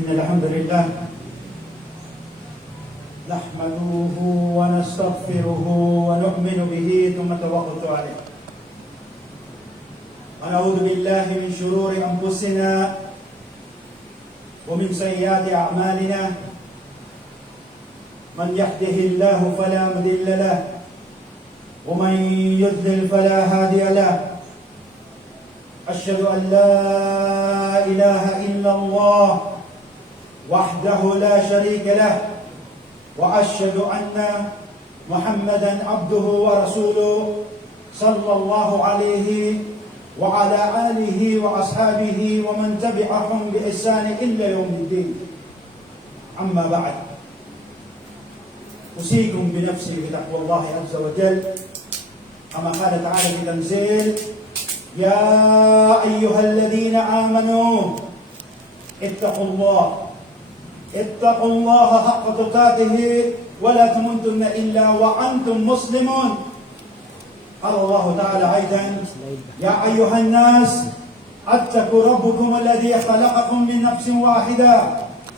إن الحمد لله نحمده ونستغفره ونؤمن به ثم نتوكل عليه ونعوذ بالله من شرور أنفسنا ومن سيئات أعمالنا من يهده الله فلا مضل له ومن يضلل فلا هادي له أشهد أن لا إله إلا الله وحده لا شريك له وأشهد أن محمدا عبده ورسوله صلى الله عليه وعلى آله وأصحابه ومن تبعهم بإحسان إلى يوم الدين. أما بعد، أوصيكم بنفسي بتقوى الله عز وجل كما قال تعالى في تنزيل: يا أيها الذين آمنوا اتقوا الله حق تقاته ولا تموتن إلا وأنتم مسلمون. قال الله تعالى أيضا: يا أيها الناس اتقوا ربكم الذي خلقكم من نفس واحدة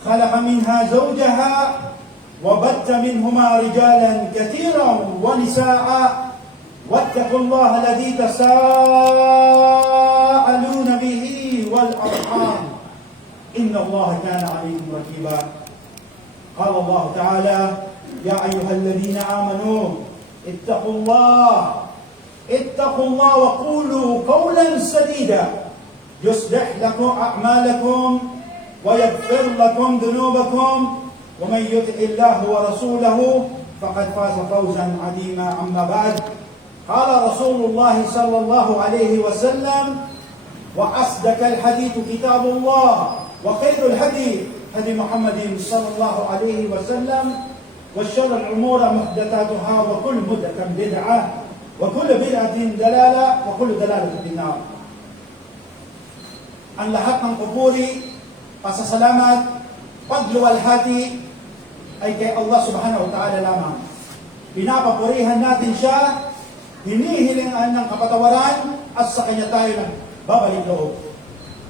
خلق منها زوجها وبث منهما رجالا كثيرا ونساء واتقوا الله الذي تساءلون به والأرحام إن الله كان عليكم رقيبا. قال الله تعالى: يا أيها الذين آمنوا اتقوا الله وقولوا قولا سديدا يصلح لكم أعمالكم ويغفر لكم ذنوبكم ومن يطع الله ورسوله فقد فاز فوزا عظيما. أما بعد، قال رسول الله صلى الله عليه وسلم: وأصدق الحديث كتاب الله وخير الهدي هدي محمد صلى الله عليه وسلم وشر الأمور محدثاتها وكل محدثة بدعة وكل بدعة ضلالة وكل ضلالة في النار. Ang lahat ng papuri, pasasalamat, pagluwalhati ay kay Allah subhanahu wa ta'ala lamang. Pinapapurihan natin siya, hinihilingan ng kapatawaran at sa kanya tayo nagbabalik loob.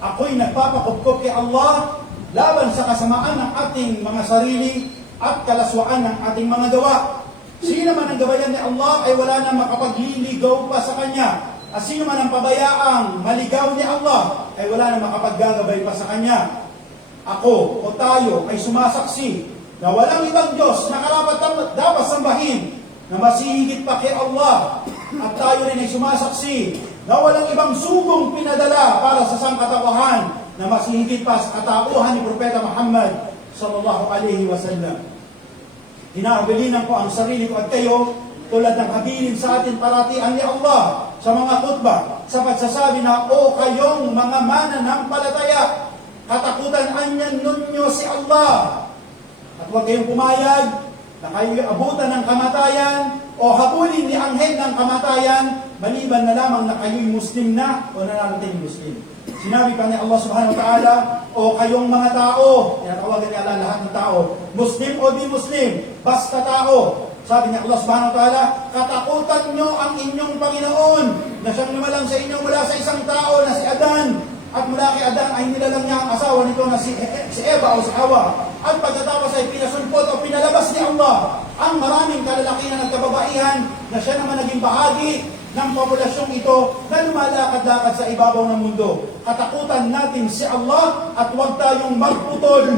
Ako'y nagpapakupkop kay Allah laban sa kasamaan ng ating mga sarili at kalaswaan ng ating mga gawa. Sino man ang gabayan ni Allah ay wala nang makapagliligaw pa sa kanya. At sino man ang pabayaang maligaw ni Allah ay wala nang makapaggagabay pa sa kanya. Ako o tayo ay sumasaksi na walang ibang Diyos na karapat dapat sambahin na masihigit pa kay Allah. At tayo rin ay sumasaksi na walang ibang sugong pinadala para sa sangkatauhan na masihigit pa sa katauhan ni Propeta Muhammad sallallahu alaihi wasallam. Hinahabilinan ko ang sarili ko at kayo tulad ng habilin sa atin paratian ni Allah sa mga khutbah sa pagsasabi na, o kayong mga mananampalataya, katakutan anyan ninyo si Allah at huwag kayong pumayag na kayo'y abutan ng kamatayan o habulin ni anghel ng kamatayan maliban na lamang na kayo'y Muslim na o nananating Muslim. Sinabi pa ni Allah subhanahu wa ta'ala, o kayong mga tao, tinatawagan ni Allah lahat ng tao, Muslim o di Muslim, basta tao. Sabi ni Allah subhanahu wa ta'ala, katakutan nyo ang inyong Panginoon na siyang lumalang sa inyo mula sa isang tao na si Adan. At mula kay Adan ay nilalang niya ang asawa nito na si Eva o si Hawa. At pagkatapos ay pinasulpot o pinalabas ni Allah ang maraming kalalakihan at kababaihan na siya naman naging bahagi ng populasyong ito na lumalakad-lakad sa ibabaw ng mundo. Katakutan natin si Allah at huwag tayong magputol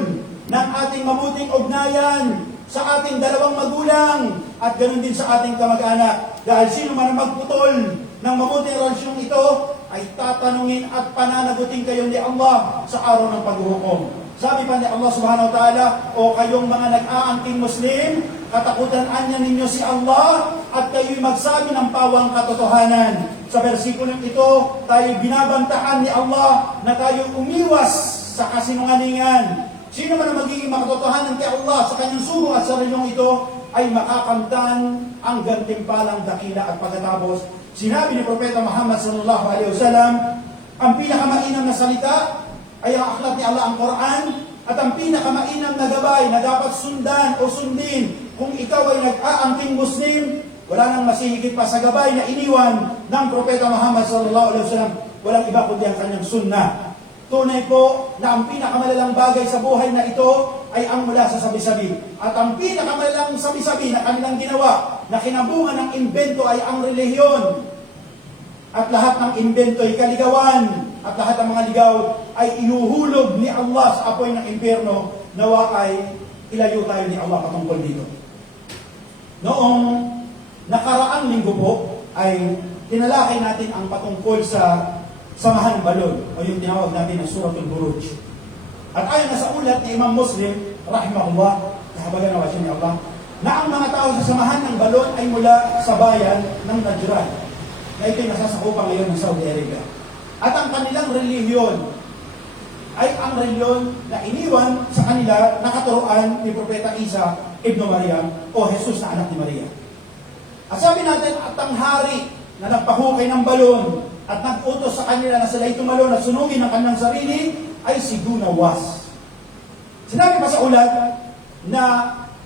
ng ating mabuting ugnayan sa ating dalawang magulang at ganoon din sa ating kamag-anak. Dahil sino man ang magputol ng mabuting relasyong ito ay tatanungin at pananagutin kayo ni Allah sa araw ng paghuhukom. Sabi pa ni Allah subhanahu wa ta'ala, o kayong mga nag-aangking Muslim, katakutan anya ninyo si Allah at kayo'y magsabi ng pawang katotohanan. Sa versikulong ito, tayo binabantaan ni Allah na tayo umiwas sa kasinungalingan. Sino man ang magiging makatotohanan kay Allah sa kanyang sugo at sa renyong ito ay makakamtan ang gantimpalang dakila. At pagkatapos, sinabi ni Propeta Muhammad sallallahu alaihi wasallam, ang pinakamainam na salita ay ang aklat ni Allah, ang Quran, at ang pinakamainam na gabay na dapat sundan o sundin kung ikaw ay nag-aangking Muslim, wala nang masihigit pa sa gabay na iniwan ng Propeta Muhammad sallallahu alaihi wasallam. Walang iba kundi ang kanyang sunnah. Tunay po na ang pinakamalalang bagay sa buhay na ito ay ang mula sa sabi-sabi. At ang pinakamalalang sabi-sabi na kanilang ginawa na kinabungan ng imbento ay ang relihiyon. At lahat ng imbento ay kaligawan. At lahat ng mga ligaw ay inuhulog ni Allah sa apoy ng impyerno. Nawa ay ilayo tayo ni Allah patungkol dito. Noong nakaraang linggo po ay tinalakay natin ang patungkol sa samahan ng balon o yung tinawag natin na Suratul Buruj. At ayon na sa ulat ni Imam Muslim, rahimahullah, kahabagan nawa siya ni Allah, na ang mga tao sa samahan ng balon ay mula sa bayan ng Najran, na ito'y nasasakupan ngayon ng Saudi Arabia. At ang kanilang relihiyon ay ang relihiyon na iniwan sa kanila na katuruan ni Propeta Isa ibn Maryam o Jesus na anak ni Maria. At sabi natin, at ang hari na nagpahukay ng balon at nag-utos sa kanila na sila'y tumalon at sunugin ang kanilang sarili ay si Dunawas. Sinabi pa sa ulat na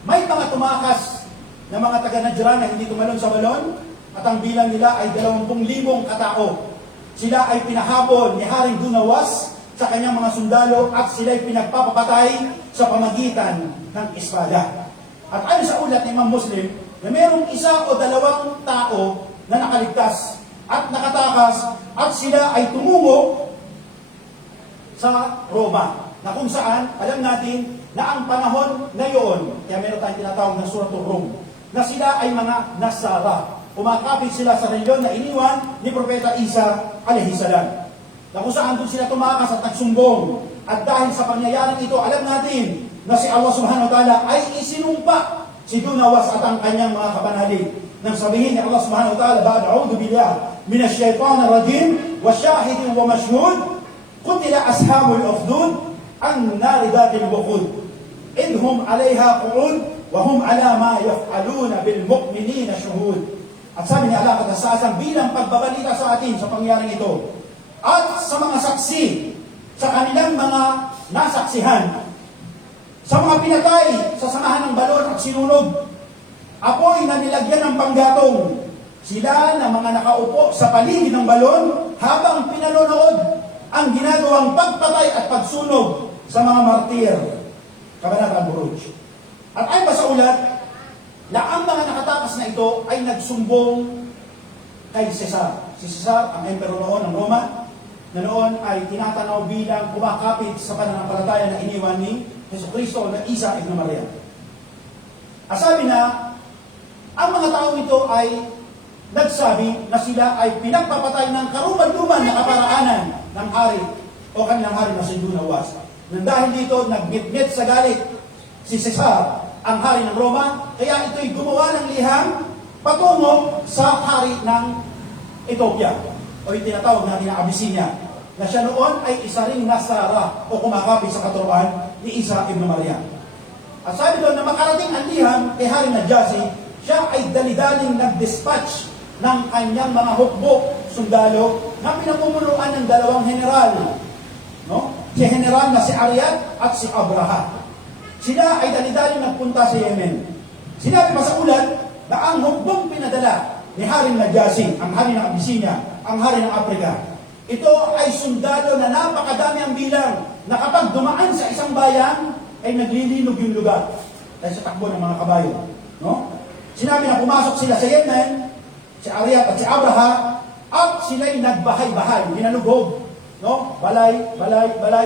may mga tumakas na mga taga-Najran na hindi tumalon sa balon at ang bilang nila ay 20,000 katao. Sila ay pinahabol ni Haring Dunawas sa kanyang mga sundalo at sila'y pinagpapapatay sa pamagitan ng espada. At ayon sa ulat ng Imam Muslim na mayroong 1 o 2 tao na nakaligtas at nakatakas at sila ay tumungo sa Roma, na kung saan alam natin na ang panahon ngayon, kaya meron tayong tinatawag na Suratul Rum, na sila ay mga Nasara. Umakapit sila sa reliyon na iniwan ni Propeta Isa alaihissalam. Na kung saan doon sila tumakas at nagsumbong. At dahil sa pangyayaring ito, alam natin na si Allah subhanahu wa ta'ala ay isinumpa si Dunawas at ang kanyang mga kabanalin. Nang sabihin ni Allah subhanahu wa ta'ala, "A'udhu billah minash shaitanir rajim wa shahidin wa mashhud qutila ashabul ukhdud an-nar dhatil wuqud idhum 'alayha qu'ud wa hum 'ala ma yaf'aluna bil mu'minina shuhud." At sabi ni Allah katasasan bilang pagbabalita sa atin sa pangyayaring ito at sa mga saksi sa kanilang mga nasaksihan sa mga pinatay sa samahan ng balon at sinunog, apoy na nilagyan ng panggatong. Sila na mga nakaupo sa paligid ng balon habang pinanonood ang ginagawang pagpatay at pagsunog sa mga martir. Kabanatang Buruj. At ayon pa sa ulat, na ang mga nakatakas na ito ay nagsumbong kay Cesar. Si Cesar, ang emperor noon ng Roma, na noon ay tinatanaw bilang kumakapit sa pananampalataya na iniwan ni Jesucristo na Isa ibn Maria. At sabi na, ang mga tao ito ay nagsabi na sila ay pinagpapatay ng karuman-duman na kaparaanan ng hari o kanilang hari na si Dunawas. Nang dahil dito, nagbitbit sa galit si Cesar, ang hari ng Roma, kaya ito'y gumawa ng liham patungo sa hari ng Ethiopia o yung tinatawag natin na Abyssinia, na siya noon ay isa ring Nasara o kumakapit sa katuruan ni Isa ibn Maria. At sabi doon na makarating ang liham kay Haring Najasi, siya ay dalidaling nag-dispatch ng kanyang mga hukbo, sundalo, na pinamumunuan ng 2 general. No? Si general na si Ariat at si Abraha. Sila ay dalidaling nagpunta sa Yemen. Sinabi pa sa ulat na ang hukbong pinadala ni Haring Najasi, ang hari ng Abyssinia, ang hari ng Afrika, ito ay sundalo na napakadami ang bilang na kapag dumaan sa isang bayan, ay naglilinog yung lugar dahil sa takbo ng mga kabayo. No? Sinabi na pumasok sila sa Yemen, si Ariat at si Abraha, at sila'y nagbahay-bahay, hinalugog. No? Balay,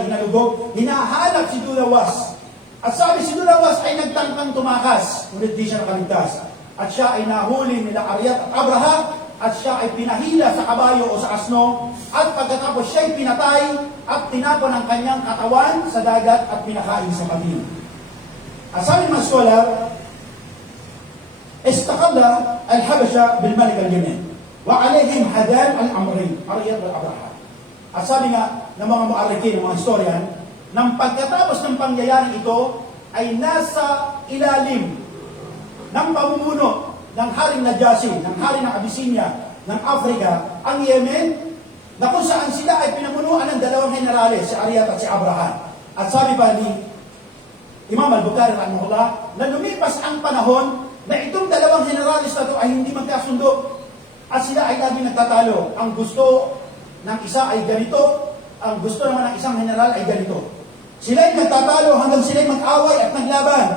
hinalugog. Hinahanap si Dunawas. At sabi si Dunawas ay nagtangkang tumakas, ngunit di siya nakaligtas. At siya ay nahuli nila Ariat at Abraha, at siya ay pinahila sa kabayo o sa asno, at pagkatapos siya ay pinatay at tinapon ang kanyang katawan sa dagat at pinakain sa patin. At sabi ng mga scholar, istakalla al-Habasha bil-Malik al-Yemen wa alayhim hadan al-Amri, Ariat al-Abraha. At sabi nga ng mga mu'arrikin, ng mga historian, nang pagkatapos ng pangyayaring ito ay nasa ilalim ng pamumuno ng Haring Najasi, ng Hari ng Abyssinia, ng Afrika, ang Yemen, na kung saan sila ay pinamunuan ng 2 generales, si Ariat at si Abraha. At sabi pa ni Imam al-Bukhari rahimahullah, na lumipas ang panahon na itong 2 generales na ito ay hindi magkasundo at sila ay laging nagtatalo. Ang gusto ng isa ay ganito ang gusto naman ng isang general ay ganito. Sila'y nagtatalo hanggang sila'y mag-away at naglaban.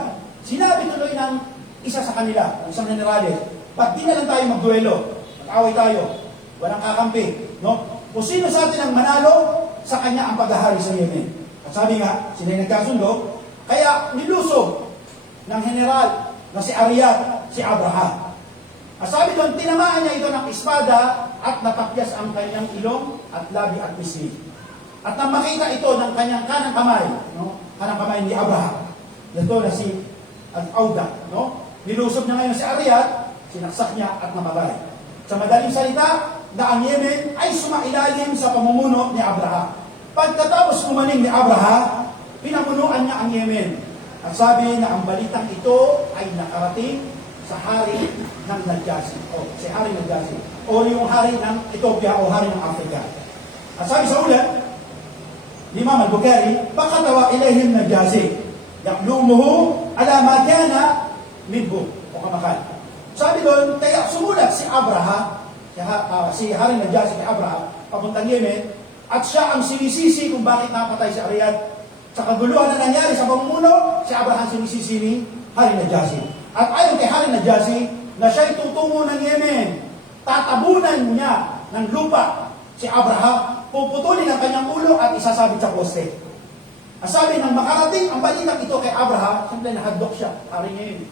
Sinabi tuloy ng isa sa kanila, ng isang generales, ba't di na lang tayo magduelo? Mag-away tayo. Walang kakampi. No? Kung sino sa atin ang manalo, sa kanya ang paghahari sa Yemen. At sabi nga, sila'y nagkasundo, kaya nilusob ng general na si Ariyat, si Abraha. At sabi doon, tinamaan niya ito ng espada at natapyas ang kanyang ilong at labi at pisngi. At nang makita ito ng kanyang kanang kamay, no? Kanang kamay ni Abraha, ito na si Al-Auda, no? Nilusob niya ngayon si Ariyat, sinaksak niya at namatay. Sa madaling salita, na ang Yemen ay sumailalim sa pamumuno ni Abraha. Pagkatapos kumaling ni Abraha, pinamunuan niya ang Yemen. At sabi na ang balitang ito ay nakarating sa hari ng Najashi, o si hari ng Najashi, o yung hari ng Ethiopia o hari ng Africa. At sabi sa ulat, ni Imam al-Bukhari, pakatawa ilayhim Najashi, yaklumuhu ala ma kana minhu, o kamakal. Sabi doon, kaya sumulat si Abraha, si hari ng Najashi kay Abraha, papuntang Yemen, at siya ang sinisisi kung bakit napatay si Ariyat. Sa kaguluhan na nangyari sa pamumuno, si Abraham sinisisi ni Hari Najashi. At ayon kay Hari Najashi, na siya'y tutungo ng Yemen, tatabunan niya ng lupa si Abraham, puputulin ang kanyang ulo at isasabit sa poste. Ang sabi ng makarating ang balitang ito kay Abraham, siyempre nahadlok siya, hari ngayon.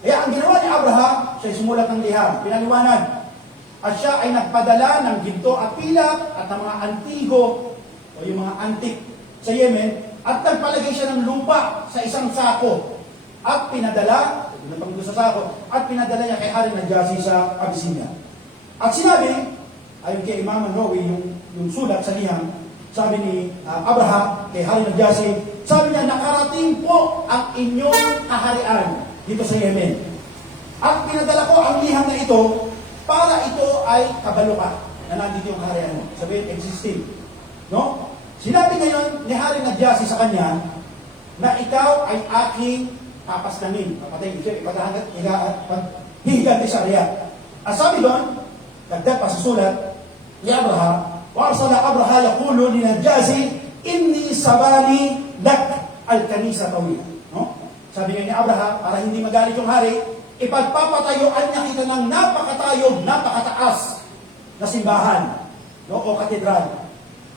Kaya ang ginawa ni Abraham, siya'y sumulat ng liham, pinaliwanag. At siya ay nagpadala ng ginto at pilak at ng mga antigo o yung mga antik sa Yemen at nagpalagay siya ng lupa sa isang sako at pinadala, sa sako, at pinadala niya kay Hari Najashi sa Abyssinia. At sinabi, ayon kay Imam Nawawi, yung sulat sa liham, sabi ni Abraham kay Hari Najashi, sabi niya, nakarating po ang inyong kaharian dito sa Yemen. At pinadala ko ang liham na ito para ito ay kabalo ka na nandito yung kaharian mo. Sabihin, existing. No? Sinabi ngayon ni Hari Najashi sa kanya na ikaw ay aking papaslangin. Papatay ito, paghihiganti sa Ariyat. At sabi doon, dagdag pa sa sulat ni Abraha, wa arsala Abraha yaqulu li Najashi inni sabani lak al-kanisa tawila. No? Sabi nga ni Abraha, para hindi magalit yung hari, ipagpapatayuan niya kita ng napakatayog, napakataas na simbahan, no, o katedral,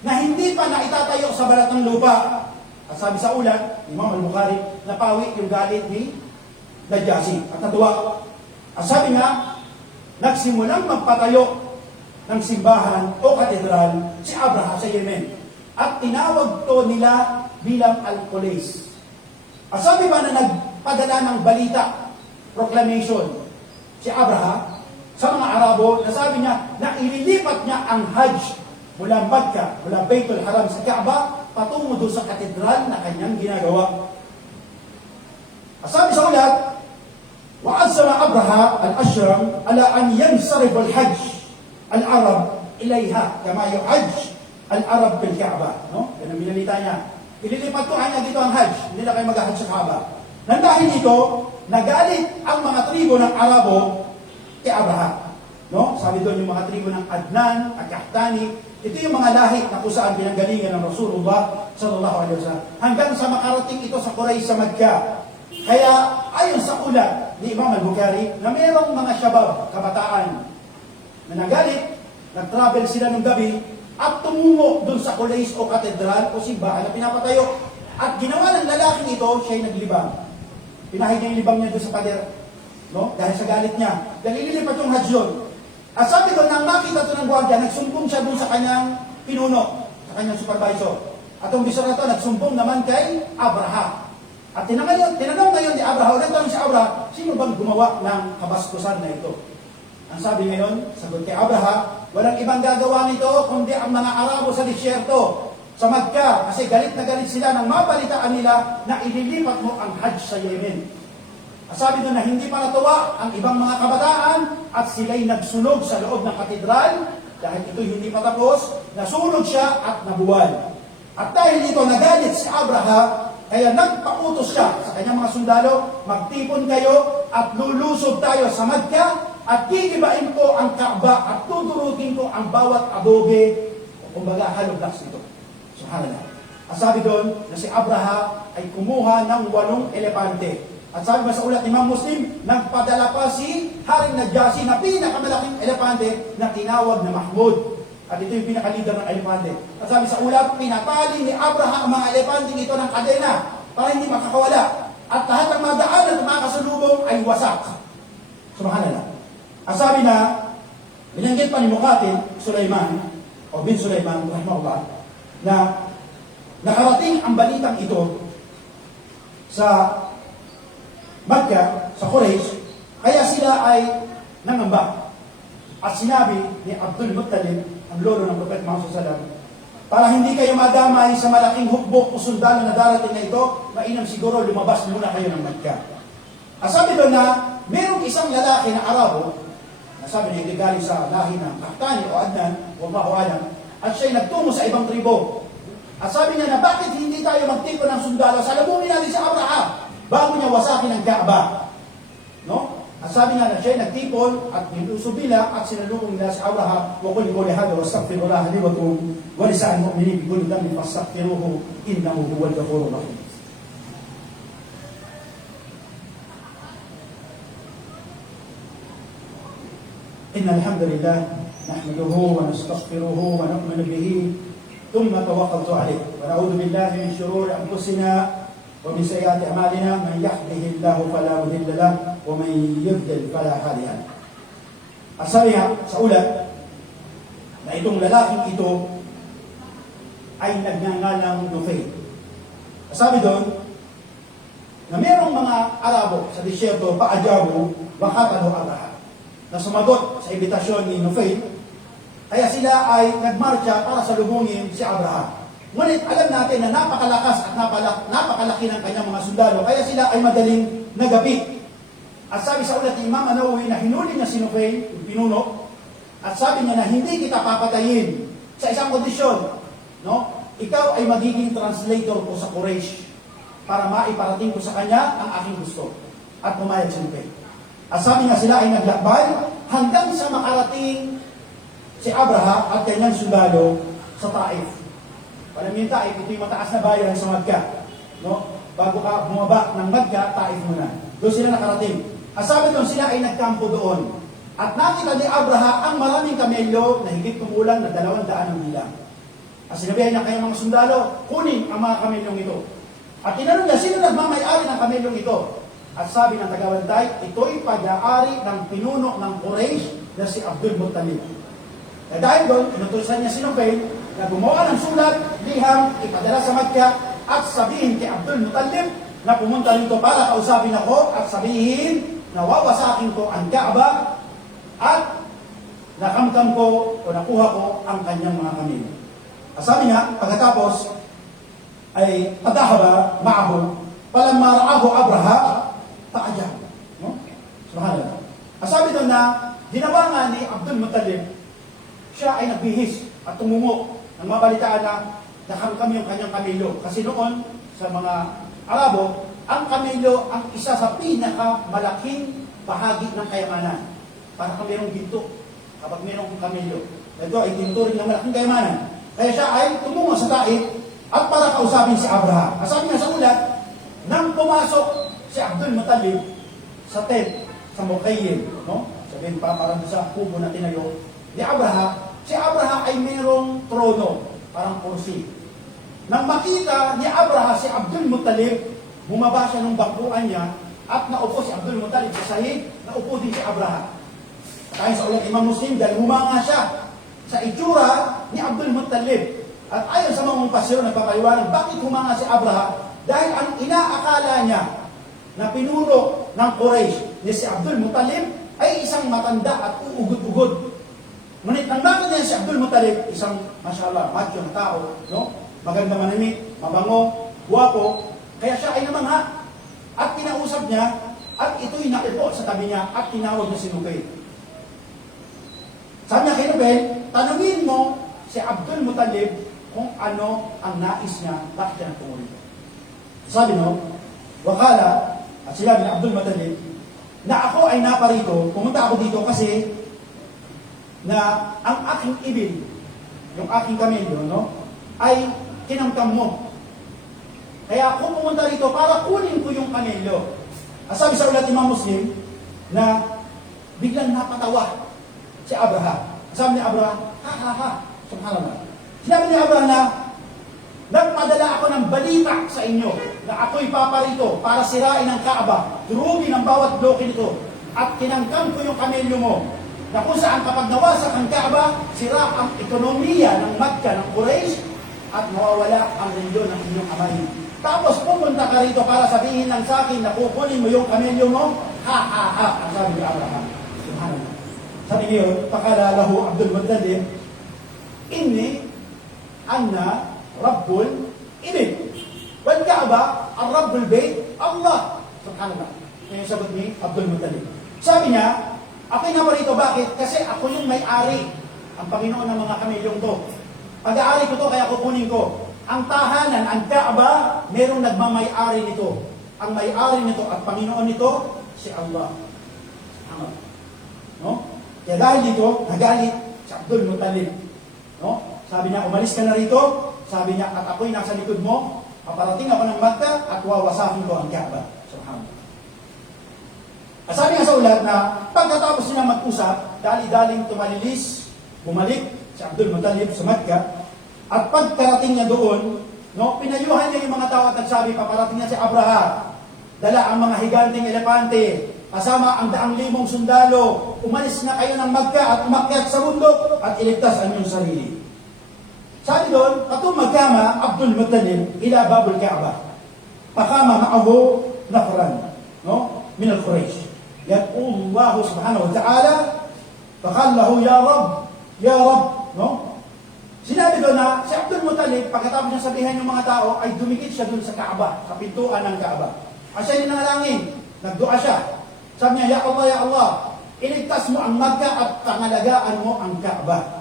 na hindi pa naitatayo sa balat ng lupa. At sabi sa ulat, Imam al-Bukhari, napawi yung galit ni Najashi at natuwa. At sabi nga, nagsimulang magpatayo ng simbahan o katedral si Abraha sa Yemen. At tinawag to nila bilang Al-Qulis. At sabi ba na nagpadala ng balita, proclamation, si Abraha sa mga Arabo, na sabi niya na ililipat niya ang Hajj mula Makkah, mula Baitul Haram sa Kaaba, patungo doon sa katedral na kanyang ginagawa. At sabi sa ulat, وَأَزَّمَ أَبْرَهَا الْأَشْرَمْ عَلَى أَنْ يَنْصَرِفَ الْحَجِّ الْعَرَبْ إِلَيْهَا كَمَا يُحَجِّ الْعَرَبْ بِالْكَعْبَةِ. No? Yan ang binalita niya. Ililipat ko kanya dito ang Hajj, hindi na kayo mag-Hajj sa Kaaba. Nang dahil dito, nagalit ang mga tribo ng Arabo kay Abraha. No? Sabi doon yung mga tribo ng Adnan at Qahtani, ito yung mga lahi na kung saan pinanggalingan ng Rasulullah sallallahu alaihi wasallam. Hanggang sa makarating ito sa Quraysh sa Makkah. Kaya ayon sa ulat ni Imam al-Bukhari na mayroong mga syabab, kabataan, na nagalit, nag-travel sila ng gabi at tumungo doon sa Quraysh o katedral o simbahan na pinapatayo. At ginawa ng lalaking ito, siya'y naglibang. Pinahid niya yung libang niya doon sa pader. No? Dahil sa galit niya. Dahil ililipat yung Hajj yun. At sabi doon, nang makita ito ng gwardiya, nagsumbong siya doon sa kanyang pinuno, sa kanyang supervisor. At ang bisor na ito, nagsumbong naman kay Abraha. At tinanong ngayon ni Abraha, nagtanong si Abraha, sino bang gumawa ng kabaskusan na ito? Ang sabi ngayon, sagot kay Abraha, walang ibang gagawa nito, kundi ang mga Arabo sa disyerto, sa Makkah, kasi galit na galit sila nang mabalitaan nila na ililipat mo ang Hajj sa Yemen. At sabi doon na hindi pa natuwa ang ibang mga kabataan at sila'y nagsunog sa loob ng katedral dahil ito hindi pa tapos, nasunog siya at nabuwal. At dahil dito nagalit si Abraha, kaya nagpautos siya sa kanyang mga sundalo, magtipon kayo at lulusob tayo sa Makkah at kikibain ko ang Kaaba at tuturutin ko ang bawat adobe o kumbaga hollow blocks nito. Subhanallah. At sabi doon na si Abraha ay kumuha ng 8 elepante. At sabi ba sa ulat ni Imam Muslim, nagpadala pa si Haring Najasi na pinakamalaking elepante na tinawag na Mahmud. At ito yung pinakalider ng elepante. At sabi sa ulat, pinatali ni Abraha ang mga elepante ito ng kadena para hindi makakawala. At lahat ng mga daan at mga kasalubong ay wasak. Subhanallah. At sabi na, binanggit pa ni Muqatil, Sulaiman, o bin Sulaiman, rahimahullah, na nakarating ang balitang ito sa Makkah, sa Quraysh, kaya sila ay nangamba. At sinabi ni Abdul Muttalib, ang lolo ng Prophet Muhammad SAW, para hindi kayo madamay sa malaking hukbok o sundalo na darating na ito, mainam siguro lumabas muna kayo ng Makkah. At sabi doon na, mayroong isang lalaki na Arabo, na sabi niya, hindi galing sa lahi ng Qahtani o Adnan, wallahu alam, at siya'y nagtungo sa ibang tribo. At sabi niya na, bakit hindi tayo magtipon ng sundalo? Salamunin natin si Abraha bago niya wasakin ang Kaaba. No? At sabi nga na siya'y nagtipon at nilusubila at sinalubong nila si Abraha wa qul qawli hadha wastaghfirullah li wa lakum wa li sa'il mu'minin bi kulli dhanbin fastaghfiruhu innahu huwal ghafurur rahim. Innal hamdalillah nahmaduhu wa nastaghfiruhu wa nu'minu bihi ثم توكلت عليه ونعوذ بالله من شرور انفسنا ومن سيئات اعمالنا من يهده الله فلا مضل له ومن يضلل فلا هادي له. Sabi sa ulat na itong lalaking ito ay nagngangalang Nufayl. Sabi doon na mayroong mga Arabo sa disyerto paajabu wakatalo Abraha na sumagot sa imbitasyon ni Nufayl. Kaya sila ay nagmarcha para salubungin si Abraha. Ngunit alam natin na napakalakas at napakalaki ng kanyang mga sundalo, kaya sila ay madaling nagapi. At sabi sa ulat ni Imam An-Nawawi na hinuli niya si Nufayl, yung pinuno, at sabi niya na hindi kita papatayin sa isang kondisyon. No? Ikaw ay magiging translator ko sa Quraysh para maiparating ko sa kanya ang aking gusto. At pumayag si Nufayl. At sabi nga sila ay naglakbay hanggang sa makarating si Abraha at kanyang sundalo sa Taif. Alam niyo yung Taif, ito yung mataas na bayan sa Makkah. No? Bago ka bumaba ng Makkah, Taif muna. Doon sila nakarating. At sabi doon, sila ay nagkampo doon. At nakita ni Abraha ang maraming kamelyo na higit kumulang na 200 ang bilang. At sinabihan niya kayong mga sundalo, kunin ang mga kamelyong ito. At tinanong niya, sino nagmamayari ng kamelyong ito? At sabi ng tagawantay, ito'y pag-aari ng pinuno ng Quraysh na si Abdul Muttalib. At dahil doon, inutusan niya si Nufayl na gumawa ng sulat, liham, ipadala sa Makkah at sabihin kay Abdul Muttalib na pumunta rito para kausapin ako at sabihin na wawasakin ko ang Kaaba at nakamkam ko o nakuha ko ang kanyang mga kamil. At sabi niya, pagkatapos ay padahaba ma'ahu palamma ra'ahu Abraha ta'ajab. No? Subhanallah. At sabi doon na dinabangan ni Abdul Muttalib, siya ay nagbihis at tumungo ng mabalitaan na nakamkam yung kanyang kamilyo. Kasi noon, sa mga Arabo, ang kamilyo ang isa sa pinakamalaking bahagi ng kayamanan. Para kung mayroong ginto, kapag mayroong kamilyo. Ito ay tinuturing ng malaking kayamanan. Kaya siya ay tumungo sa Taif at para kausapin si Abraha. Sabi nga sa ulat, nang pumasok si Abdul Muttalib sa tent, sa Mukayyim, no? Sabihin parang sa kubo na tinayo, ni Abraha, si Abraha ay mayroong trono, parang kursi. Nang makita ni Abraha si Abdul Muttalib, bumaba siya ng bangkuan niya at naupo si Abdul Muttalib sa sahig, naupo din si Abraha. Kaya sa ulat Imam Muslim, dahil humanga siya sa itsura ni Abdul Muttalib. At ayon sa mga pasyon nagpapaliwanag, bakit humanga si Abraha? Dahil ang inaakala niya na pinuno ng Quraysh ni si Abdul Muttalib ay isang matanda at uugod-ugod. Ngunit nang nakita niya si Abdul Muttalib, isang mashallah, macho na tao, no? Maganda manamit, mabango, guwapo, kaya siya ay namangha. At kinausap niya, at ito'y nakipo sa tabi niya, at tinawag niya si Nufayl. Sabi niya kay Nufayl, tanungin mo si Abdul Muttalib kung ano ang nais niya, bakit siya nagtungo rito. Sabi no, wakala, at sinabi ni Abdul Muttalib, na ako ay naparito, pumunta ako dito kasi na ang aking ibil, yung aking kamelyo, no, ay kinamkam mo. Kaya ako pumunta rito para kunin ko yung kamelyo. Sabi sa ulat Imam Muslim na biglang napatawa si Abraham. Sabi ni Abraham, ha ha ha, subhanallah. Sinabi ni Abraham na, nagpadala ako ng balita sa inyo na ako'y paparito para sirain ang Kaaba, durugin ang bawat bloke nito, at kinangkam ko yung kamelyo mo, na kung saan kapag nawasak ang Kaaba, sira ang ekonomiya ng Makkah, ng Quraysh, at mawawala ang reliyon ng inyong amay. Tapos pumunta ka rito para sabihin lang sa akin na kukunin mo yung kamelyo mo, ha ha ha, ang sabi ni Abraham. Subhanallah. Sabi niyo, pakalalahu Abdul Muttalib, inni anna Rabbul Ibn. Wal Kaaba, ang Rabbul Bayt, Allah. Subhanallah. Yan yung sagot ni Abdul Muttalib. Sabi niya, ako'y naparito, bakit? Kasi ako yung may-ari, ang Panginoon ng mga kamelyong to. Pag-aari ko to, kaya kukunin ko. Ang tahanan, ang Kaaba, merong nagmamay-ari nito. Ang may-ari nito at Panginoon nito, si Allah. Subhanallah. No? Kaya dahil dito, nagalit si Abdul Muttalib. No? Sabi niya, umalis ka na rito. Sabi niya, at ako'y nasa likod mo. Paparating ako ng Makkah at wawasakin ko ang Kaaba. Subhanallah. At sabi nga sa ulat na pagkatapos nilang mag-usap, dali-daling tumalilis, bumalik si Abdul Muttalib sa Makkah. At pagkarating niya doon, no, pinayuhan niya yung mga tao at nagsabi, paparating niya si Abraham. Dala ang mga higanting elepante, kasama ang 100,000 sundalo. Umalis na kayo ng Makkah at umakyat sa bundok at iligtas ang inyong sarili. Sabi doon, atong magkama Abdul Muttalib ila Babul Kaaba. Pakama ma'ahu nafran, no, min al-Quraysh. Yaqulu Allah subhanahu wa ta'ala, faqala lahu ya Rabb, no? Sinabi doon na si Abdul Muttalib, pagkatapos niya sabihan yung mga tao, ay dumikit siya doon sa Kaaba, sa pintuan ng Kaaba. At siya nanalangin, nagdua siya. Sabi niya, Ya Allah, iligtas mo ang Makkah at pangalagaan mo ang Kaaba.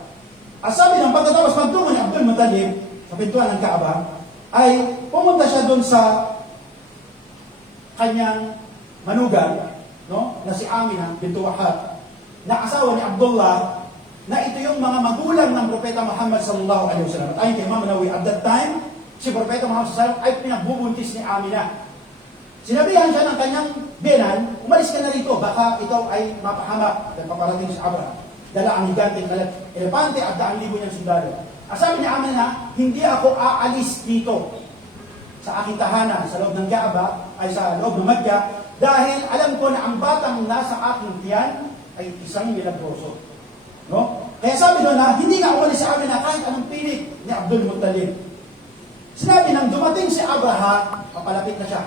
At sabi ng pagkatapos magtungo ni Abdul Muttalib sa pintuan ng Kaaba, ay pumunta siya doon sa kanyang manugang, no, na si Aminah bintu Wahab, na asawa ni Abdullah, na ito yung mga magulang ng Propeta Muhammad sallallahu alaihi wasallam. At ayon kay Imam Nawawi, at that time, si Propeta Muhammad sallallahu alaihi wasallam ay pinagbubuntis ni Aminah. Sinabihan siya ng kanyang biyenan, umalis ka na rito, baka ito ay mapahamak at paparating sa Abraham. Dala ang higanting elepante at 100,000 niyang sundalo. At sabi ni Aminah, hindi ako aalis dito sa aking tahanan, sa loob ng Kaaba, ay sa loob ng Makkah, dahil alam ko na ang batang nasa aking tiyan ay isang milagroso. No? Kaya sabi doon na, hindi nga umalis sa Aminah kahit anong pilit ni Abdul Muttalib. Sinabi nang dumating si Abraham, papalapit na siya.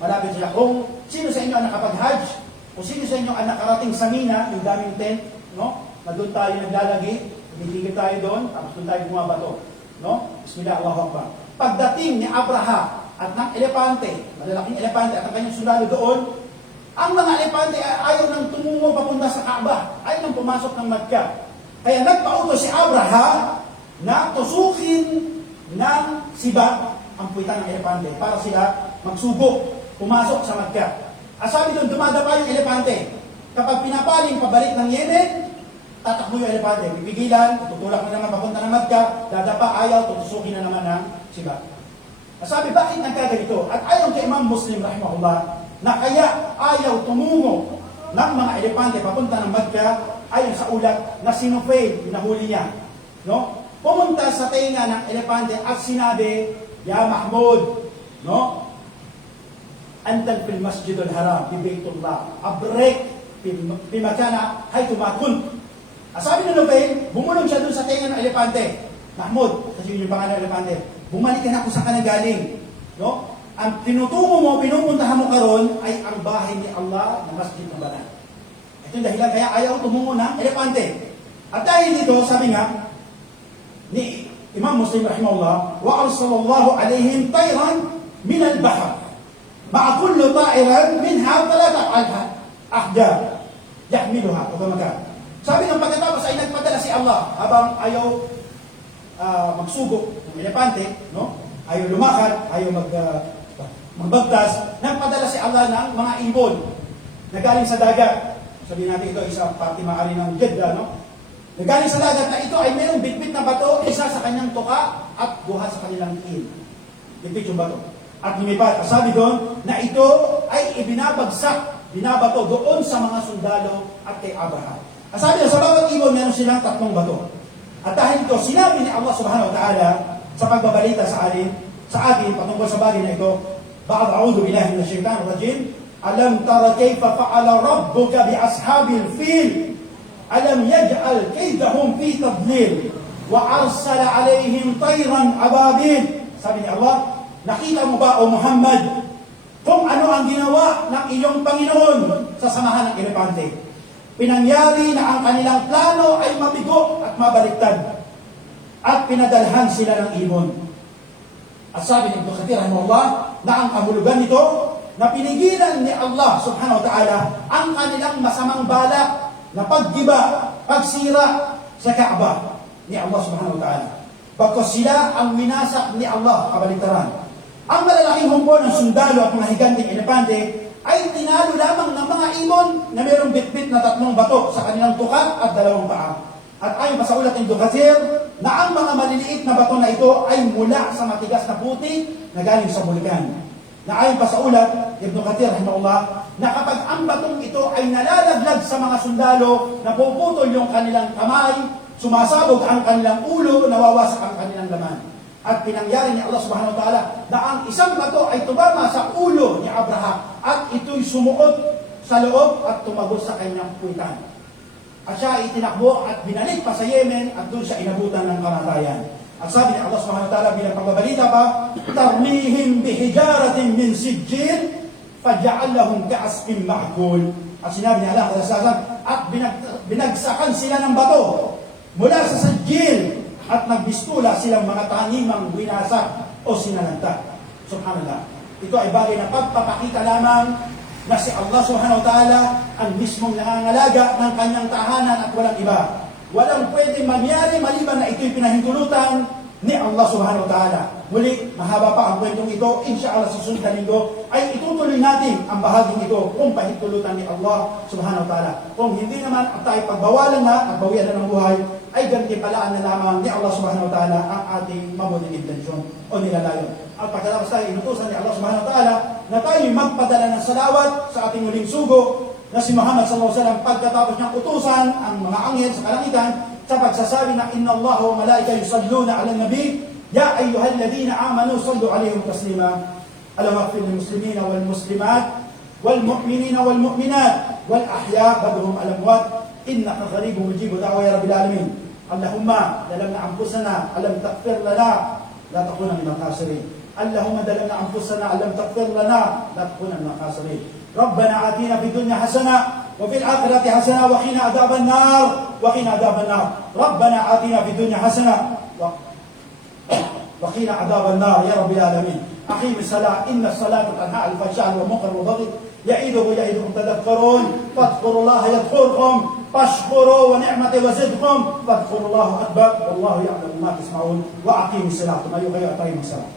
Malapit siya. Kung sino sa inyo ang nakapag-hajj, kung sino sa inyo ang nakarating sa Mina, yung daming tent, no? Na doon tayo naglalagi, tumitigil tayo doon, tapos doon tayo bumabato. No? Bismillah, Allahu Akbar. Pagdating ni Abraham at ng elepante, malalaking elepante at ang kanyang sundalo doon, ang mga elepante ay ayaw nang tumungo papunta sa Kaaba, ayaw nang pumasok ng Makkah. Kaya nagpautos si Abraham na tusukin ng siba ang puwitan ng elepante para sila magsubok, pumasok sa Makkah. At sabi doon, dumadapa yung elepante. Kapag pinapaling pabalik ng Yemen, tatakbo yung elepante, pipigilan, tutulak na naman papunta ng Makkah, dadapa, ayaw, tutusukin na naman ng siba. At sabi, bakit nagkaganito? At ayon kay Imam Muslim rahimahullah, na kaya ayaw tumungo ng mga elepante papunta ng Makkah, ayon sa ulat na sinufade, pinahuli niya. No? Pumunta sa tenga ng elepante at sinabi, Ya Mahmud, no? Antan fil Masjidul Haram, fi Baitullah, abrek fi makana haythu ma kunt. Sabi ng Nubay, bumulong siya dun sa tenga ng elepante. Mahmud, kasi yun yung pangalan ng elepante, bumalik ka na kung saan ka na galing. No? Ang tinutungo mo, pinupuntahan mo karon ay ang bahay ni Allah na Masjid ng Banal. Ito yung dahilan kaya ayaw tumungo ng elepante. At dahil dito, sabi nga, ni Imam Muslim rahimahullah, wa arsalallahu alaihim tayran min al-bahr. Ma'a kullu ta'iran minha 3,000 ahjar yahmiluha o kamagan. Sabi ng pagkatapos ay nagpadala si Allah habang ayaw magsubok ng elepante, no? Ayaw lumakad, ayaw magbagtas, nagpadala si Allah ng mga ibon na galing sa dagat. Sabihin natin ito, isang parte maari ng Jeddah, no? Nagaling sa dagat na ito ay mayroong bitbit na bato, isa sa kanyang tuka at buha sa kanilang il. Bitbit yung bato. At lumipat. Sabi doon na ito ay binabato doon sa mga sundalo at kay Abraham. Sabi na sa bawat ibon, meron silang 3 bato. At dahil ito, sinabi ni Allah subhanahu wa ta'ala sa pagbabalita sa atin patungkol sa bagay na ito, ba'ad a'udhu billahi minash shaitanir rajim, alam tara kayfa fa'ala rabbuka bi ashabil fil, alam yaj'al kaydahum fi tadlil, wa arsala alayhim tayran ababil. Sabi ni Allah, nakita mo ba o Muhammad kung ano ang ginawa ng iyong Panginoon sa samahan ng elepante? Pinangyari na ang kanilang plano ay mabigo at mabaliktad. At pinadalhan sila ng ibon. At sabi ni Ibn Kathir, rahimahullah, na ang kahulugan nito, na pinigilan ni Allah subhanahu wa ta'ala ang kanilang masamang balak na paggiba, pagsira sa Kaaba ni Allah subhanahu wa ta'ala. Bagkos sila ang winasak ni Allah, kabaligtaran. Ang malalaking humpo ng sundalo at mga higanting elepante ay tinalo lamang ng mga ibon na mayroong bitbit na 3 bato sa kanilang tuka at 2 paa. At ayon pa sa ulat ng Ibn Kathir, na ang mga maliliit na bato na ito ay mula sa matigas na putik na galing sa bulkan. Na ayon pa sa ulat, Ibn Kathir, rahimahullah, na kapag ang batong ito ay nalalaglag sa mga sundalo, napuputol yung kanilang kamay, sumasabog ang kanilang ulo, nawawasak ang kanilang laman. At pinangyari ni Allah subhanahu wa ta'ala na ang isang bato ay tumama sa ulo ni Abraham at ito'y sumuot sa loob at tumagos sa kanyang puwitan. At siya ay tinakbo at binalik pa sa Yemen at doon siya inabutan ng kamatayan. At sabi ni Allah subhanahu wa ta'ala bilang pagbabalita pa, tarmihim bihijaratin min sijjil faja'allahum ka'asfin ma'kul. At sinabi ni Allah at binagsakan sila ng bato mula sa sijjil at nagbistula silang mga tanimang winasak o sinalanta. Subhanallah. Ito ay bagay na pagpapakita lamang na si Allah subhanahu wa ta'ala ang mismong nangangalaga ng kanyang tahanan at walang iba. Walang pwedeng mangyari maliban na ito'y pinahintulutan ni Allah subhanahu wa ta'ala. Muli, mahaba pa ang kwentong ito. Inshallah sa susunod na linggo ay itutuloy natin ang bahaging ito kung pahintulutan ni Allah subhanahu wa ta'ala. Kung hindi naman at tayo pagbawalan na at bawian na ng buhay, ay gantimpalaan na lamang ni Allah subhanahu wa ta'ala ang ating mabuting intensyon o nilalayon. At pagkatapos tayo inutusan ni Allah subhanahu wa ta'ala na tayo magpadala ng salawat sa ating muling sugo na si Muhammad sallallahu alaihi wasallam pagkatapos niyang utusan ang mga anghel sa kalangitan sa pagsasabi na inna Allah wa malaika yusalluna ala nabi ya ayyuhalladhina amanu sallu alaihi taslima Allahumma ighfir lil muslimina wal muslimat wal mu'minina wal mu'minat wal ahya badhum al amwat innaka qaribun mujibud da'wa ya rabbil alamin. Allahumma dalamna anfusana alam taghfir lana la takuna minal khasirin. Allahumma dalamna anfusana alam taghfir lana la takuna minal khasirin. Rabbana atina fid dunya hasanah wa fil akhirati hasanah wa qina adhaban nar wa qina adhaban nar. Rabbana atina fid dunya hasanah wa qina adhaban nar ya rabbil alamin. أقيم الصلاة إن الصلاة تنهى عن الفحشاء والمنكر والبغي يعظكم تذكرون فاذكروا الله يذكركم فاشكروا ونعمته وزدكم فاذكروا الله أكبر والله يعلم ما تسمعون وأقيموا الصلاة ما يغير أقيموا الصلاة